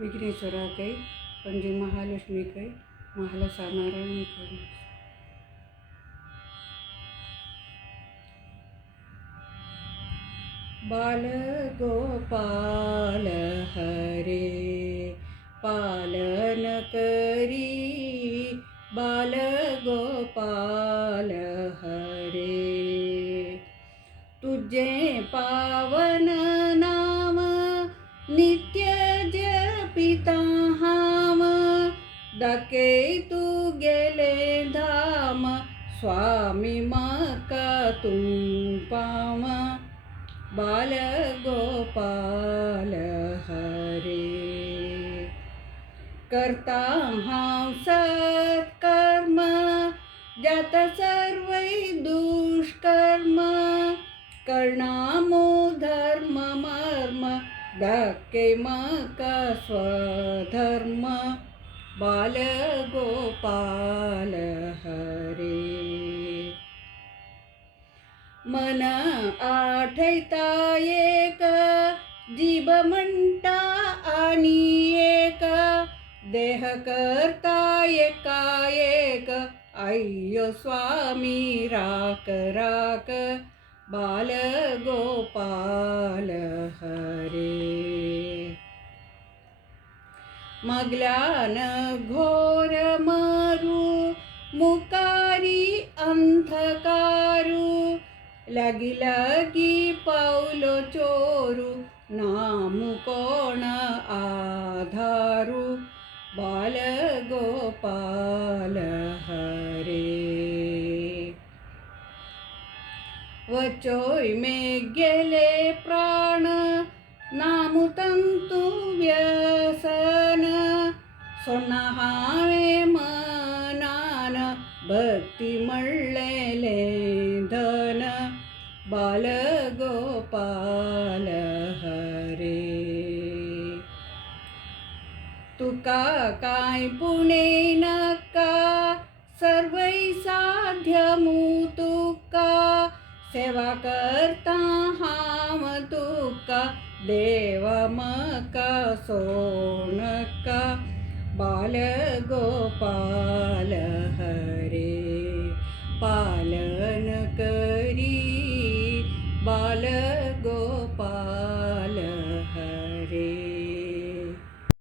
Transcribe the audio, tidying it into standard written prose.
विघ्नेश्वरा कै पणजी महालक्ष्मी कै महालसा नारायण कै. बाल गोपाल हरे पालन करी, बाल गोपाल हरे तुझे पावन नाम नित्य जपिता हाम, दाके तू गेले धाम स्वामी मका तुम पाम. बाल गोपाल हरे करता हां सत्कर्म, ज्यात सर्व दुष्कर्म, करणामो धर्म मर्म, धक्के मका स्वधर्म. बाल गोपाल हरे मन आठैता एक, जीभ म्हणता आणि एक, देह करता एकाएक, अय्यो स्वामी राख राख. बाल गोपाल हरे मगल्यान घोर मारू, मुकारी अंधकारू, लगी लगी पावलो चोरू, नामु कोण आधारू. बाल गोपाल हरे वचोय में गेले प्राण, नामु तंतु व्यसन, सोनाहावे मनान, भक्ती मळलेले धन. बाल गोपाल हरे तुका काय पुणे नका, सर्वै साध्य मुतुका, सेवा करता हाम तुका, देव मका सोनका. बाल गोपाल हरे पालन करी, बाल